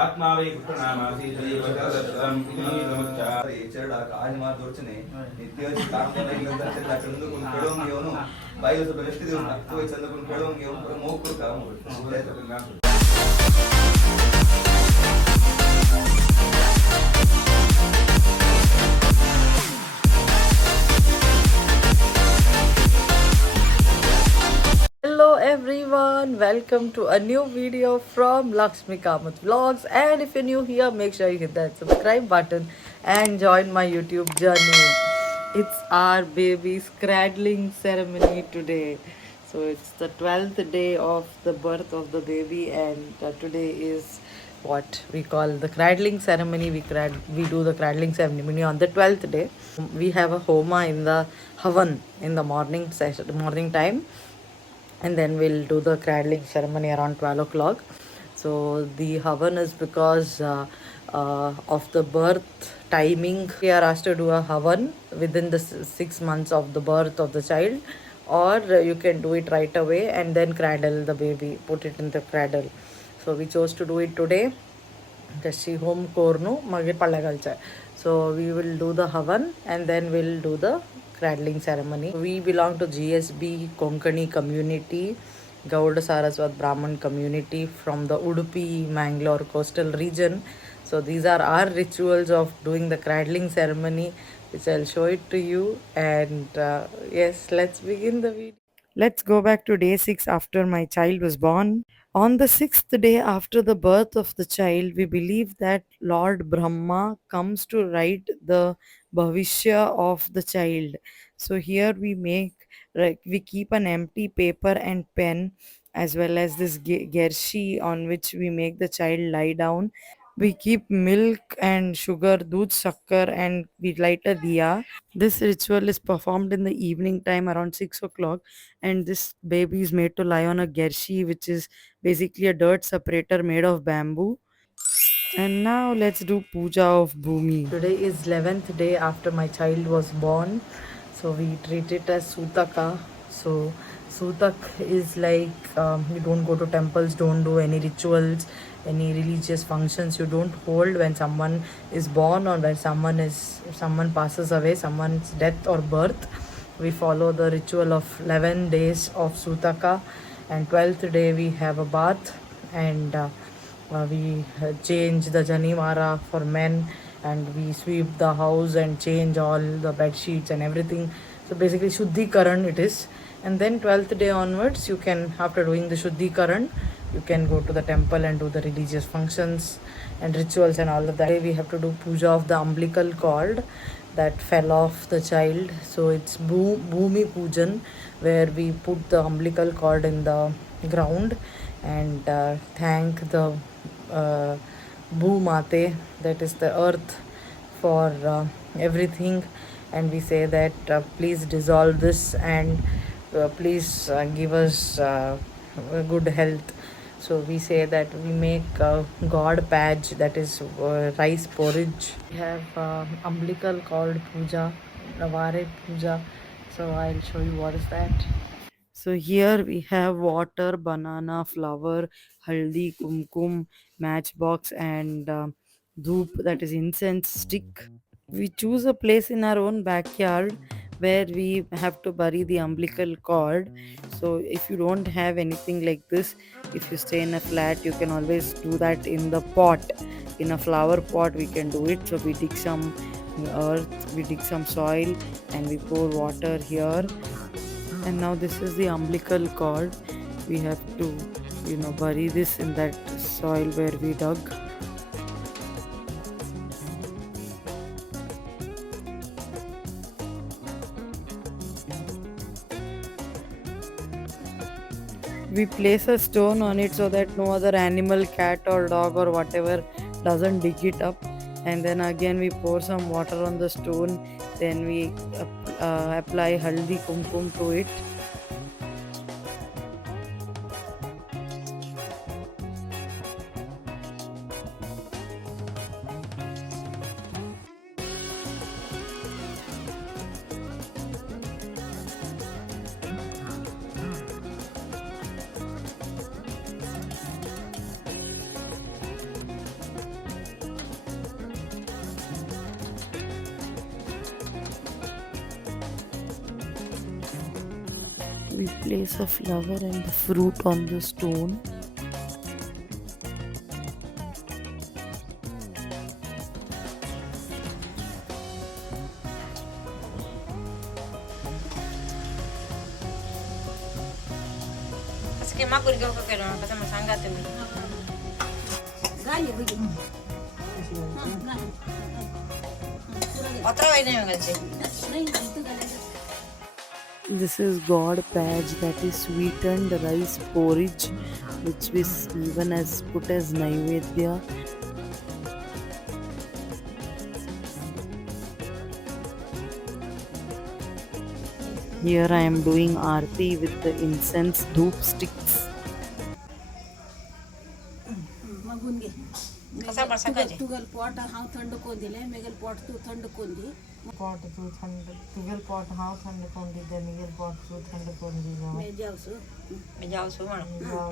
आत्मा वै कृष्णनामासि आज दोर्चने नित्य काम करना चंदकुन केळोंग घेऊन बाईला सुद्धा व्यक्ती देऊन तो चंदकुन केळोंग घेऊन मोक करू काम Hello everyone, welcome to a new video from Lakshmi Kamath Vlogs, and if you're new here, make sure you hit that subscribe button and join my YouTube journey. It's our baby's cradling ceremony today. So it's the 12th day of the birth of the baby, and today is what we call the cradling ceremony. We do the cradling ceremony on the 12th day. We have a homa in the havan in the morning time, and then we'll do the cradling ceremony around 12 o'clock. So the havan is because of the birth timing. We are asked to do a havan within the 6 months of the birth of the child, or you can do it right away and then cradle the baby, put it in the cradle. So we chose to do it today. Just home kornu mage pallagalcha. So we will do the havan and then we'll do the cradling ceremony. We belong to GSB Konkani community, Gauda Saraswat Brahman community from the Udupi, Mangalore coastal region. So these are our rituals of doing the cradling ceremony, which I'll show it to you. And yes, let's begin the video. Let's go back to day 6 after my child was born. On the 6th day after the birth of the child, we believe that Lord Brahma comes to write the bhavishya of the child. So here we keep an empty paper and pen, as well as this gershi on which we make the child lie down. We keep milk and sugar, doodh shakkar, and we light a diya. This ritual is performed in the evening time around 6 o'clock, and this baby is made to lie on a gershi, which is basically a dirt separator made of bamboo. And now let's do puja of Bhumi. Today is 11th day after my child was born. So we treat it as Sutaka. So Sutak is like you don't go to temples, don't do any rituals, any religious functions. You don't hold when someone is born or when someone passes away, someone's death or birth. We follow the ritual of 11 days of Sutaka, and 12th day we have a bath, and we change the Janimara for men, and we sweep the house and change all the bed sheets and everything. So basically Shuddhikaran it is. And then 12th day onwards, you can, after doing the Shuddhikaran, you can go to the temple and do the religious functions and rituals and all of that. We have to do puja of the umbilical cord that fell off the child. So it's Bhumi Pujan, where we put the umbilical cord in the ground and thank the Bhumate, that is the earth, for everything. And we say that please dissolve this, and please give us good health. So we say that we make god page, that is rice porridge. We have umbilical called puja, Navare puja. So I'll show you what is that. So here we have water, banana, flower, haldi, kumkum, matchbox, and dhoop, that is incense stick. We choose a place in our own backyard where we have to bury the umbilical cord. So if you don't have anything like this, if you stay in a flat, you can always do that in the pot. In a flower pot we can do it. So we dig some earth, we dig some soil, and we pour water here. And now this is the umbilical cord. We have to bury this in that soil where we dug. We place a stone on it so that no other animal, cat or dog or whatever, doesn't dig it up. And then again we pour some water on the stone. Then we apply haldi kumkum to it. We place a flower and the fruit on the stone. Kasi makul ka ko kero kasi masangga to. Gani begini. Otra vez na yung kasi. This is God Paj, that is sweetened rice porridge, which is even as put as Naivedya. Here I am doing Aarti with the incense dhoop sticks. मागून घे. कसा बसा का जे? तुगल pot हाव थंड कोण दिले मेगल pot तू थंड कोण दे. pot too thund tugal pot how thund kondiದ್ದೆ miguel pot too thund kondiದ್ದೆ मैं जाऊसु. Medyaw so man.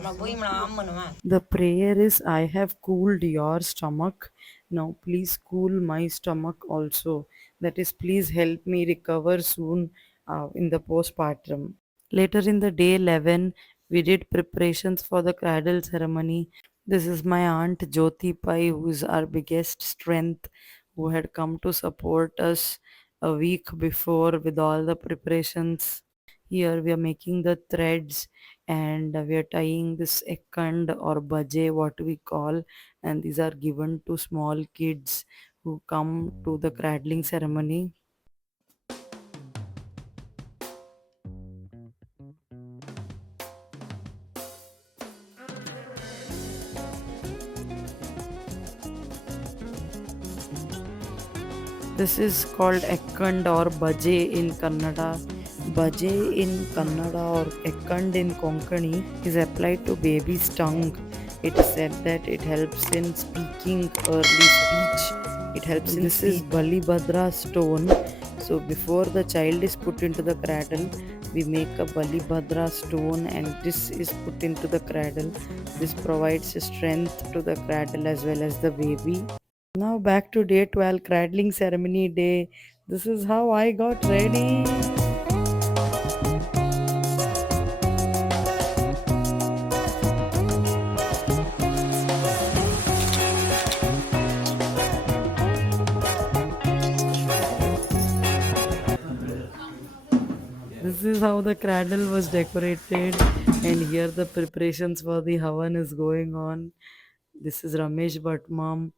Magbuhi mo na amo naman. The prayer is, I have cooled your stomach. Now please cool my stomach also. That is, please help me recover soon in the postpartum. Later in the day 11, we did preparations for the cradle ceremony. This is my aunt Jyoti Pai, who is our biggest strength, who had come to support us a week before with all the preparations. Here we are making the threads and we are tying this ekand or baje, what we call, and these are given to small kids who come to the cradling ceremony. This is called Ekkand or Baje in Kannada. Baje in Kannada or Ekkand in Konkani is applied to baby's tongue. It is said that it helps in speaking, early speech. It helps in this is Balibhadra stone. So before the child is put into the cradle, we make a Balibhadra stone and this is put into the cradle. This provides strength to the cradle as well as the baby. Now back to day 12, cradling ceremony day. This is how I got ready. This is how the cradle was decorated, and here the preparations for the Havan is going on. This is Ramesh Bhatmam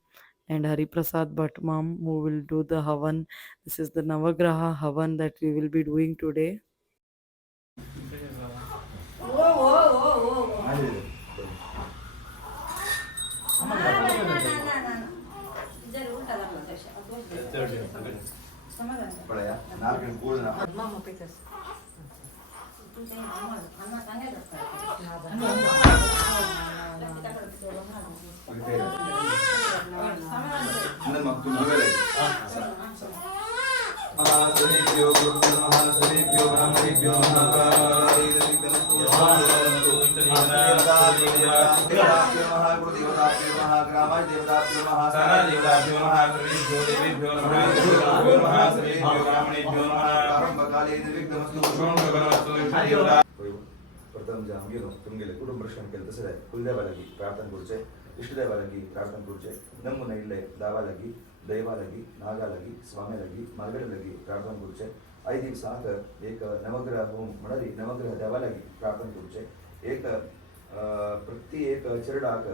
and Hari Prasad Bhatmam who will do the Havan. This is the Navagraha Havan that we will be doing today. पड़ाया नारकेल पूर्ण महासनेभ्यो गुरुभ्यो महासनेभ्यो ब्राह्मणेभ्यो प्रथम जाम गेलो तुमगेले कुटुंब रक्षण केलं तसं आहे कुलदेवालागी प्रार्थना करूचे इष्टदेवालागी प्रार्थना करूचे नमून इल्ले दावालागी दैवालागी नागालागी स्वामीलागी मालगडलागी प्रार्थना करूचे 5 दिवसाक एक नवग्रह होम म्हणरी नवग्रह देवालागी प्रार्थना करूचे एक प्रति एक चरडाक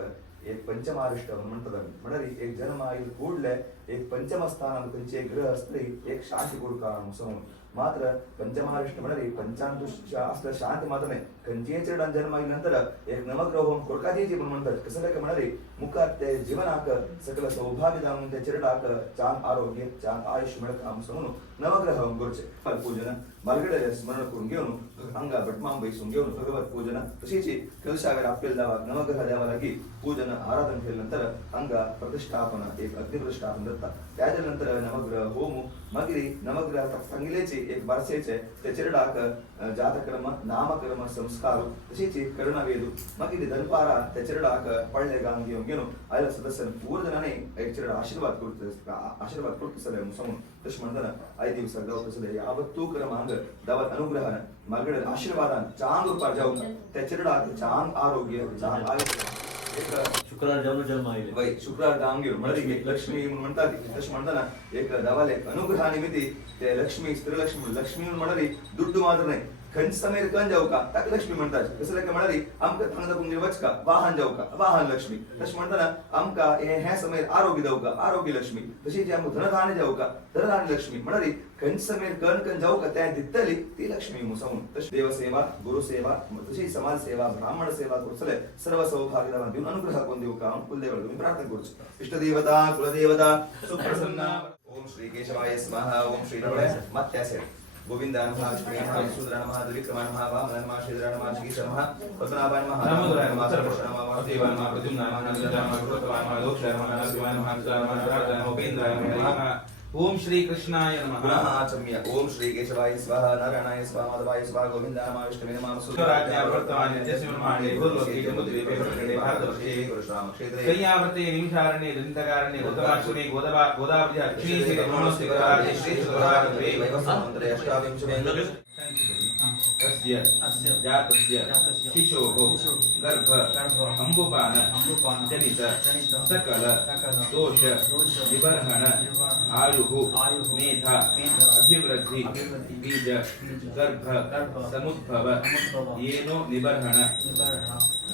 एक पंचमारिष्ट म्हणतात म्हणरी एक जन्म आईल कूडले एक पंचम स्थान खंयचे ग्रह स्त्री एक शांती कोडका मुसोन मात्र पंचमहाराष्ट्र म्हणरी पंचांतुशास्त्र शांती मात्र नाही खंयचे चरडान जन्म आईल नंतर एक नवग्रह होम कोडकाजी पण म्हणतात कसं काय म्हणरी मुखात ते जीवनाक सकल सौभाग्य दान ते चरडाक चांग आरोग्य चांग आयुष्य मिळका मुसोन नवग्रह होम करचे पूजन मालगडे स्मरण करून घेऊन अंगा भटमाम बैसून घेऊन भगवत पूजन तशीच कलशावर आपल्याला दावा नवग्रह देवालागी पूजन आराधन केल्यानंतर अंगा प्रतिष्ठापन एक अग्नि प्रतिष्ठापन दत्ता त्याच्यानंतर नवग्रह होम मगिरी नवग्रह सांगिलेचे एक बारसेचे ते चरडाक जातक्रम नामक्रम संस्कार तशीच करणवेदू मगिरी धनपारा ते चरडाक पळले गांग घेऊन आयला सदस्य पूर्णने एक चरड आशीर्वाद करतो सगळे मुसमून तशी म्हणताना 5 दिवसात गाव यावत्तू क्रमांक दावत अनुग्रहानं मागडे आशीर्वादान चांग रूपार जाऊ त्या चिरडात चांग आरोग्य चांग आयुष्य एक शुक्रार जन्म आयले वय शुक्रार दामगीर म्हणजे एक लक्ष्मी म्हणून म्हणतात तशी म्हणताना एक दावाले एक अनुग्रहानिमित्ती ते लक्ष्मी स्त्रीलक्ष्मी लक्ष्मी म्हणणारी दुड्डू मात्र नाही खंच समेर कण जाऊ का ताक लक्ष्मी म्हणतात कसं काय म्हणाली आमका थांगदा कुंगीर वचका वाहन जाऊ का वाहन लक्ष्मी तशी म्हणताना आमका हे समेर आरोग्य जाऊ का आरोग्य लक्ष्मी तशी जे आमक धनधान्य जाऊ का धनधान्य लक्ष्मी म्हणाली खंच समेर कण जाऊ का त्या दित्तली ती लक्ष्मी मुसवून तशी देवसेवा गुरुसेवा तशी समाज सेवा ब्राह्मण सेवा कुसले सर्व सौभाग्यदान देऊन अनुग्रह कोण देऊ का कुलदेवाला तुम्ही प्रार्थना करू इष्ट देवता कुलदेवता सुप्रसन्न ओम श्री केशवाय स्वाहा ओम श्री रमणाय मत्यासे गोविंदाय नमः लक्ष्मी नमः सुंदराय नमः विक्रमाय नमः वामनाय नमः श्रीधराय नमः श्रीकेशाय नमः पद्मनाभाय नमः दामोदराय नमः सर्वशक्ताय नमः वासुदेवाय नमः प्रद्युम्नाय नमः नंदनाय नमः गुरुत्वाय नमः लोकशाय नमः नरसिंहाय नमः हंसाय नमः नारायणाय नमः उपेन्द्राय नमः ओम श्री कृष्णाय नमः पुनः आचम्य ओम श्री केशवाय स्वाहा नारायणाय स्वाहा माधवाय स्वाहा गोविंदाय नमः विष्णवे नमः सुराज्ञा वर्तमाने जस्मिन्माणे भूर्लोके जमुद्रे पेपरगणे भारतवर्षे परशुराम क्षेत्रे संयावर्ते निमिषारण्ये दन्तकारण्ये गौतमाश्विने गोदावरी अक्षी श्री नमोस्ते करारे श्री सुराग्रे वैवस्वतन्त्रे अष्टाविंशति तस्य जातस्य शिशोः गर्भ अम्बुपान जनित सकल दोष निबर्हण आयुः मेधा अभिवृद्धि बीज गर्भ समुद्भव येनो निबर्हण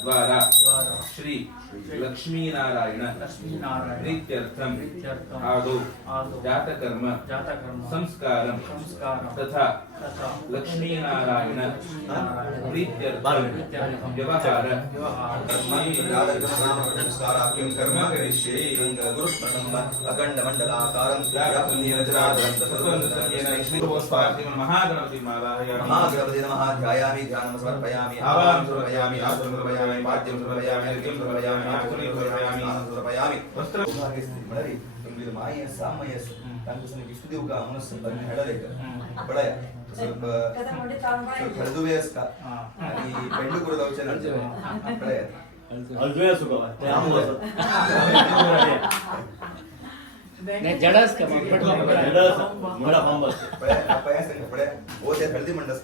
द्वारा श्री लक्ष्मी नारायण प्रीत्यर्थम आदौ जातकर्म संस्कारम तथा लक्ष्मी नारायण प्रीत्यर्थम व्यवहार नमस्काराख्यं कर्म करिष्ये गुरुप्रणम अखंड मंडलाकारं व्याप्तनीरजराजं महागणपति महागणपति नमः ध्यायामि ध्यानं समर्पयामि आवाहनं समर्पयामि आसनं समर्पयामि पाद्यं समर्पयामि अर्घ्यं समर्पयामि आचमनं समर्पयामि आसनं समर्पयामि वस्त्र मणरि तुम्ही माय सामयस तांकसने किस्त देऊ का मनस बन्ने हेडले का बडाय ಸ್ವಲ್ಪ ಕಳೆದುವೇಸ್ का आणि पेंडू ಕೂಡ ದೌಚೆ ನಡ್ಜೆ ಬडाय अजून सुखवा ते आमोस नाही जडास का मग पटला जडस मोडा फॉर्मस बडाय पाया संग बडाय ओ ते हळदी मंडस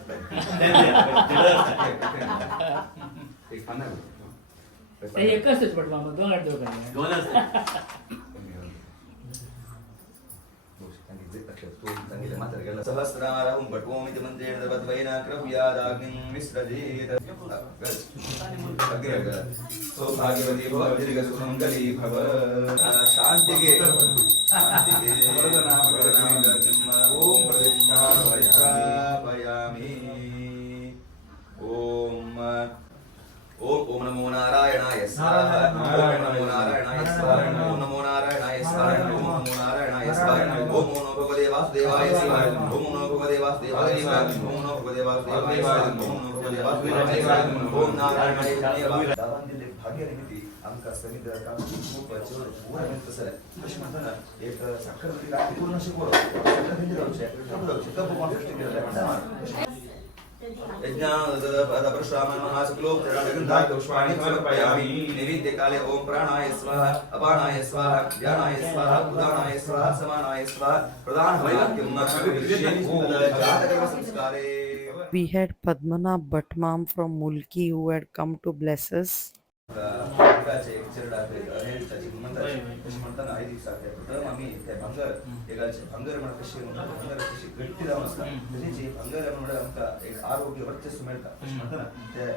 एक पाना ते एकच पटला मग दोन आठ दिवस दोनच सहस्रारं पट्वोमिति मन्त्रेण दर्वद्वयेन क्रव्यादाग्निं विसृजेत् सौभाग्यवती भव दीर्घसुमङ्गली भव शान्तिगे ॐ प्रतिष्ठापयामि ॐ नमो नारायणाय स्वाहा ॐ नमो नारायणाय स्वाहा ॐ नमो नारायणाय स्वाहा ॐ नमो नारायणाय स्वाहा ॐ नमो भगवते वासुदेवाय स्वाहा ॐ नमो भगवते वासुदेवाय स्वाहा ॐ नमो भगवते वासुदेवाय स्वाहा ॐ नमो भगवते वासुदेवाय स्वाहा ॐ नारायणाय स्वाहा दावांदिले भाग्यनिमित्ती आमका समिती काम खूप चोर पूर्ण तसं कशी म्हणताना एक साखरवती रात्री पूर्ण शिकवलं साखर हिंदी राहूचे तब कॉन्टेस्ट केलं नैवेद्य काले ओम प्राणाय स्वाहा अपानाय स्वाहा ध्यानाय स्वाहा उदानाय स्वाहा समानाय स्वाहा प्रदान वैराग्यं जातकर्म संस्कारे. We had Padmanabh Bhatmam from Mulki who had come to bless us. एकाचे चिरडाचे अनेकची म्हणताना 5 दिवसात प्रथम आम्ही त्या भंगर एकाचे भंगर म्हणा कशी भंगर कशी गट्टी जाऊन असतात तसेच भंगर म्हणून आमका एक आरोग्य वर्चस्व मिळतं म्हणताना त्या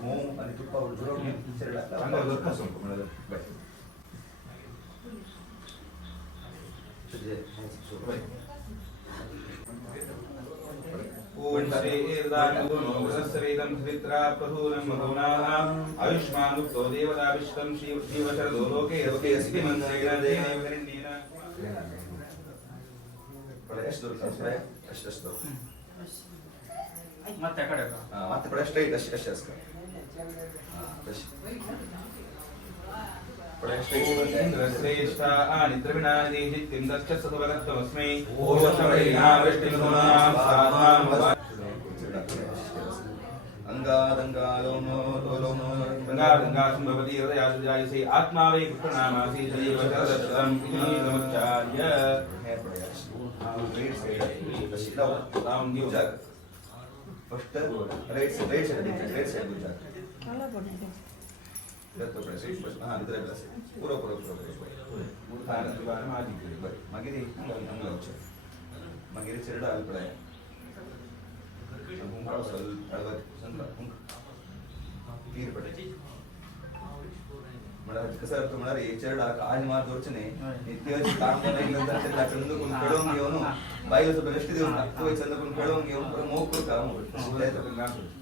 मोम आणि तुपावर जुळवून चिरडाला भंगर कसं म्हणलं बाय ओम श्री ईर्दानुसरेदं श्रीत्रा प्रभूनं महोनाः आयुष्मानुक्तो देवता विश्वं शिवशरदो लोके लोके अस्ति मन्त्रेण देवहिन्नेन ಎಷ್ಟು ಮತ್ತೆ ಆ ಕಡೆ ಮತ್ತೆ ಪಡೆ ಸ್ಟ್ರೈಟ್ ಅಷ್ಟೇ इंद्रश्रेष्ठा निद्रविनादिजित्तिं दक्षसुभगत्वमस्मै ओषवैनावृष्टिमधुनां सात्मां गंगासंभवति हृदयासुजायसे आत्मा वै कृष्णनामासि सदैव शरदशतं इति नमस्चार्य ರೈಟ್ ಸೈಡ್ ನಾವು ನೀವು ಜಾಗ ಫಸ್ಟ್ ರೈಟ್ ಸೈಡ್ ಜಾಗ ಇವತ್ತು ಸೈಡ್ ಫಸ್ಟ್ ಹಾಂ ಇದ್ರೆ ಬೆಳೆಸ ಪೂರ ಮಗಿರಿ ಹಂಗೆ వచ్చే ಮಗಿರಿ ಚೆರಡು ಅಲ್ಪಡೆ ಸ್ವಲ್ಪ ಅಳವಾಗಿ ನೀರು ಪಡೆ मला कसं अर्थ म्हणणार याच्यावर आज मार दोरचने नित्याची काम करायला चंदकून कळवून घेऊन बाईला सुद्धा रस्ते देऊन तो चंदकून कळवून घेऊन मोग करू काम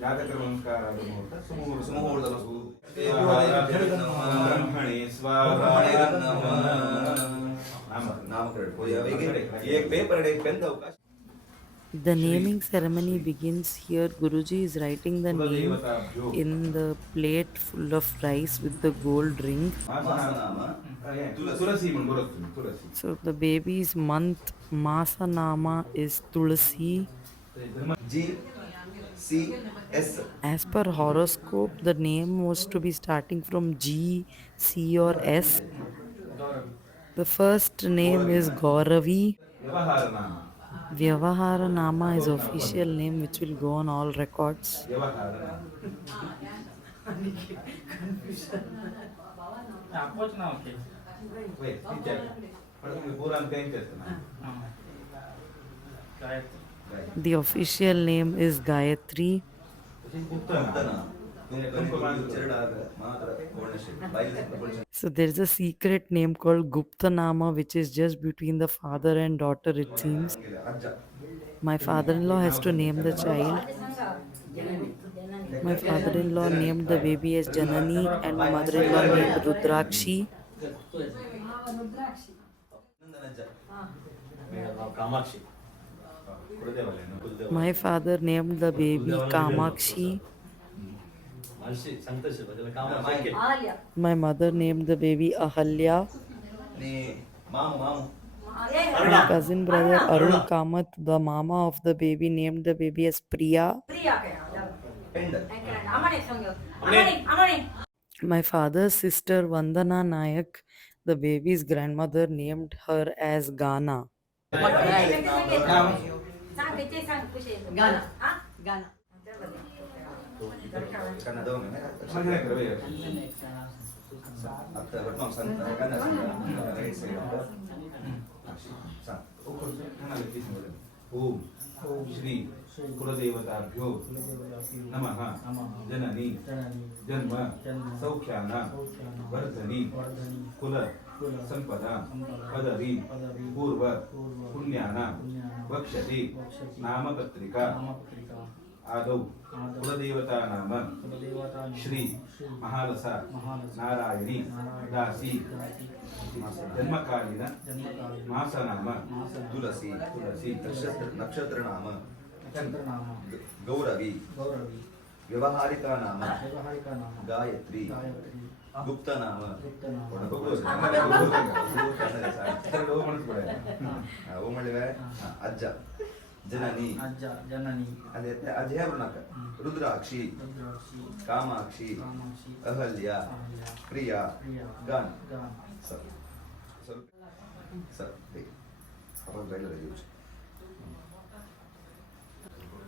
ಜಾತಕ ನಮಸ್ಕಾರ ಅದು ಮುಹೂರ್ತ ಸುಮುಹೂರ್ತ समोर ಬ್ರಹ್ಮಣಿ ಸ್ವಾಹ नामकरण एक पेपर एक पेन का अवकाश The naming ceremony begins here. Guruji is writing the name in the plate full of rice with the gold ring. ತುಳಸಿ ಬರುತ್ತದೆ ತುಳಸಿ So the baby's month Masanama is Tulasi. G C S As per horoscope, the name was to be starting from G, C or S. The first name is Gauravi. ವ್ಯವಹಾರ ನಾಮ Vyavahara Nama is official name which will go on all records. ವ್ಯವಹಾರ आपकोच नाव के ಪೂರ ಅಂತ ಏನ್ చేస్తున్నా The official name is Gayatri. So there is a secret name called Gupta Nama which is just between the father and daughter, it seems. My father-in-law has to name the child. My father-in-law named the baby as Janani and my mother-in-law named Rudrakshi. Kamakshi My father named the baby Kamakshi. Maharshi Santhosh Kamakshi My mother named the baby Ahalya. ಮಾಮು My cousin brother Arun Kamath, the mama of the baby, named the baby as Priya. My father's sister Vandana Nayak, the baby's grandmother, named her as Gana. ಓಂ ಶ್ರೀ ಕುಲದೇವತಾಭ್ಯೋ ನಮಃ ಜನನಿ ಜನ್ಮ ಸೌಖ್ಯಾನ ವರ್ಧನಿ ಕುಲ ಸಂಪದ ಪದವಿ ಪೂರ್ವ ಪುಣ್ಯಾನ ವಕ್ಷತಿ ನಾಮಪತ್ರಿಕಾ आदौ कुलदेवता नाम श्री महालसा नारायणी दासी जन्मकालीन मास नाम तुलसी तुलसी नक्षत्र नाम गौरवी व्यवहारिका नाम गायत्री गुप्त नाम अज्ज जननी अज्ज जननी अದೇ ಅಜಯ ವೃಣಕ Rudrakshi Kamakshi Ahalya Priya gone sir sir अपन रैलर use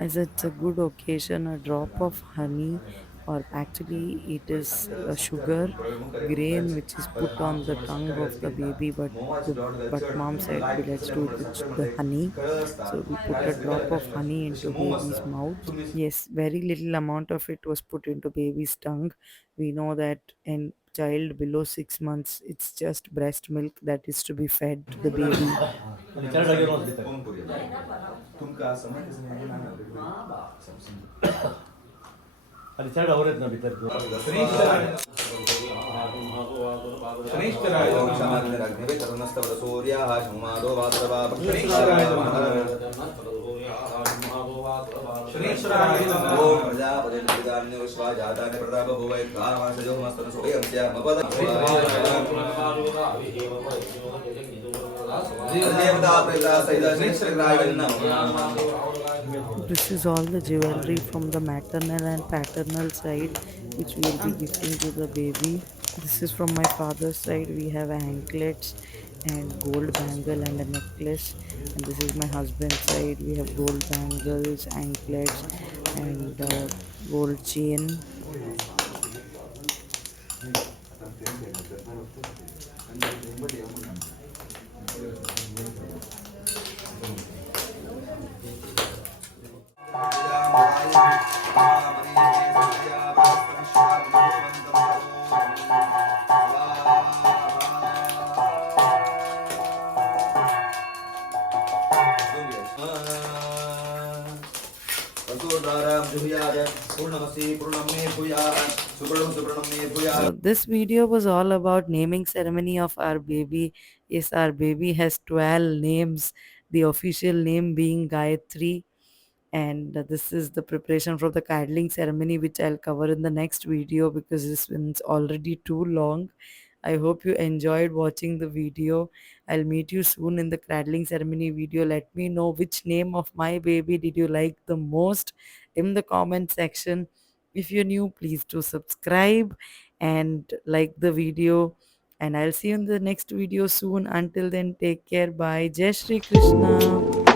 As it's a good occasion, a drop of honey, or actually it is a sugar grain which is put on the tongue of the baby, but mom said let's do it with the honey. So we put a drop of honey into baby's mouth. Yes, very little amount of it was put into baby's tongue. We know that in child below 6 months, it's just breast milk that is to be fed to the baby. Om Puri तुमका समय ಅಲ್ಲಿ ಚರಡ್ ಅವರೇ ನಾ ಬಿತ್ತರ शनिश्चराय ओम समाधिरग्निवे तरुणस्तव सूर्याः संवादो वात्रवा शनिश्चराय ओम प्रजापतिं प्रजान्यो विश्वा जातानि प्रताप भुवै कामासजो मस्तन सोयं स्यामपद देवता प्रेता सहित शनिश्चराय नमः. This is all the jewelry from the maternal and paternal side which we will be gifting to the baby. This is from my father's side. We have anklets and gold bangle and a necklace. And this is my husband's side. We have gold bangles, anklets, and gold chain. So this video was all about naming ceremony of our baby. Yes, our baby has 12 names, the official name being Gayatri. And this is the preparation for the cradling ceremony, which I'll cover in the next video because this one's already too long. I hope you enjoyed watching the video. I'll meet you soon in the cradling ceremony video. Let me know which name of my baby did you like the most in the comment section. If you're new, please do subscribe and like the video. And I'll see you in the next video soon. Until then, take care. Bye. Jai Shri Krishna.